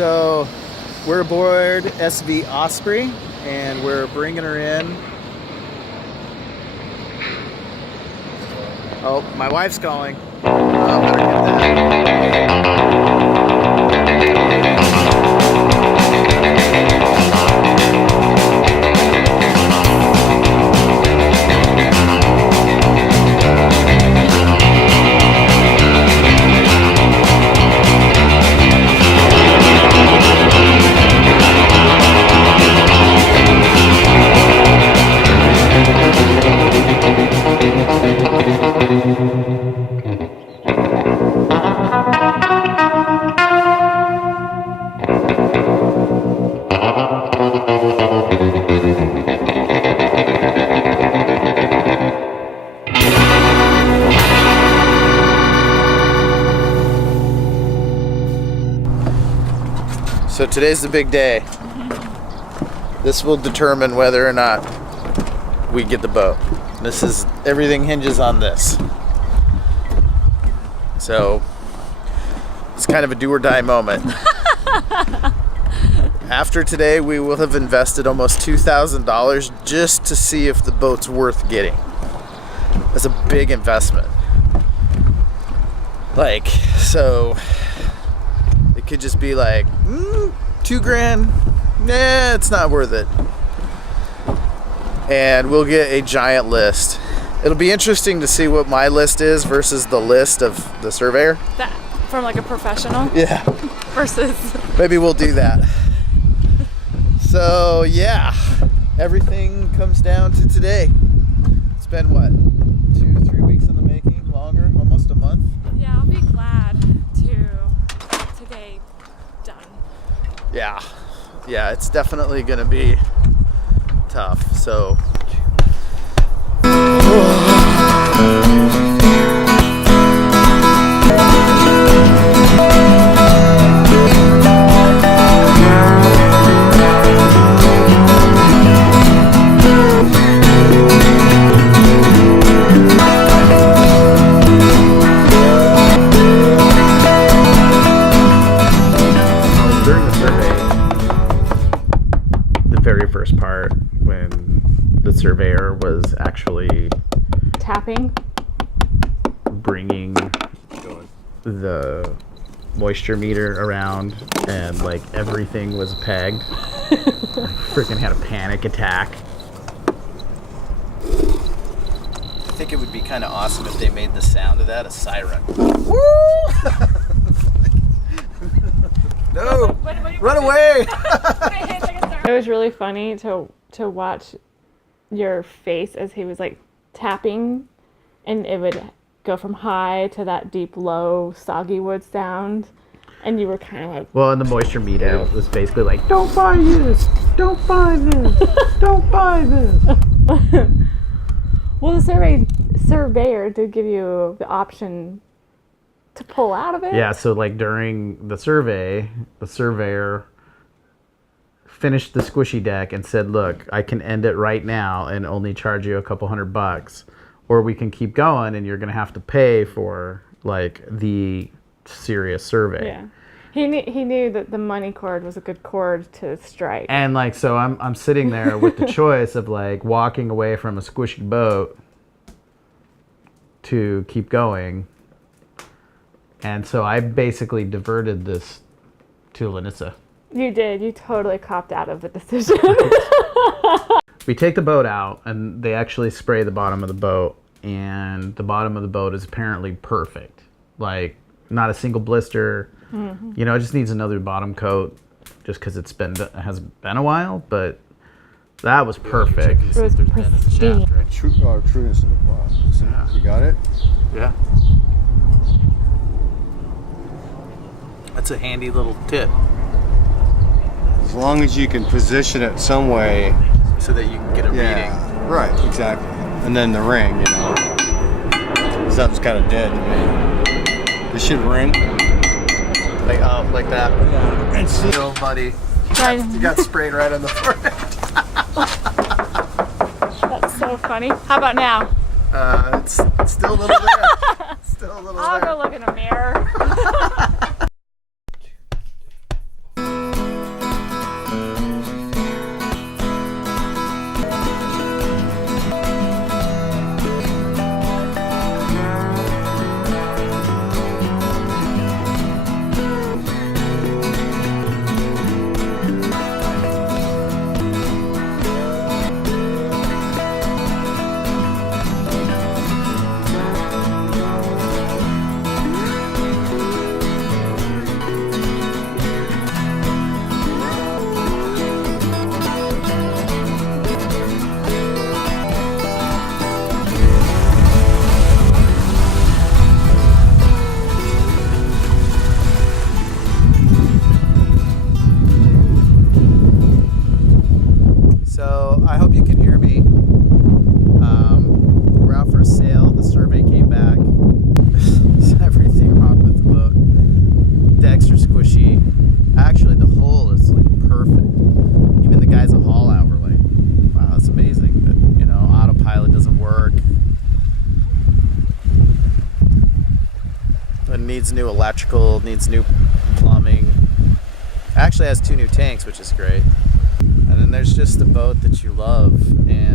So we're aboard SV Osprey and we're bringing her in. Oh, my wife's calling. Oh, better get that. So today's the big day. This will determine whether or not we get the boat. Everything hinges on this. So it's kind of a do or die moment. After today, we will have invested almost $2,000 just to see if the boat's worth getting. That's a big investment. So it could just be like, $2,000. Nah, it's not worth it. And we'll get a giant list. It'll be interesting to see what my list is versus the list of the surveyor. That from like a professional? Yeah. Versus. Maybe we'll do that. So yeah, everything comes down to today. It's been what, 2-3 weeks in the making, longer, almost a month. Yeah, I'll be glad to get done. Yeah, it's definitely gonna be tough. So first part when the surveyor was actually tapping, bringing the moisture meter around, and like everything was pegged. I freaking had a panic attack. I think it would be kind of awesome if they made the sound of that a siren. Woo! No! Run away! It was really funny to watch your face as he was like tapping, and it would go from high to that deep low soggy wood sound, and you were kind of like, well, and the moisture meter was basically like, don't buy this, don't buy this, don't buy this. Well, the surveyor did give you the option to pull out of it. Yeah, so like during the survey, the surveyor finished the squishy deck and said, look, I can end it right now and only charge you a couple $100, or we can keep going and you're going to have to pay for like the serious survey. Yeah. He knew that the money cord was a good cord to strike. And like, so I'm sitting there with the choice of like walking away from a squishy boat to keep going. And so I basically diverted this to Lanissa. You did. You totally copped out of the decision. We take the boat out, and they actually spray the bottom of the boat, and the bottom of the boat is apparently perfect. Like, not a single blister. Mm-hmm. You know, it just needs another bottom coat, just because it hasn't been a while, but that was perfect. It was pristine. Trueness in the plot. So Yeah. You got it? Yeah. That's a handy little tip. As long as you can position it some way. So that you can get a reading. Right, exactly. And then the ring, you know. Something's kind of dead to me. This should ring. Like that. Yeah. And see. Little buddy. Right. You got sprayed right on the forehead. That's so funny. How about now? It's still a little there. Still a little I'll there. go look in a mirror. work. It needs new electrical, needs new plumbing. Actually has 2 new tanks, which is great. And then there's just the boat that you love, and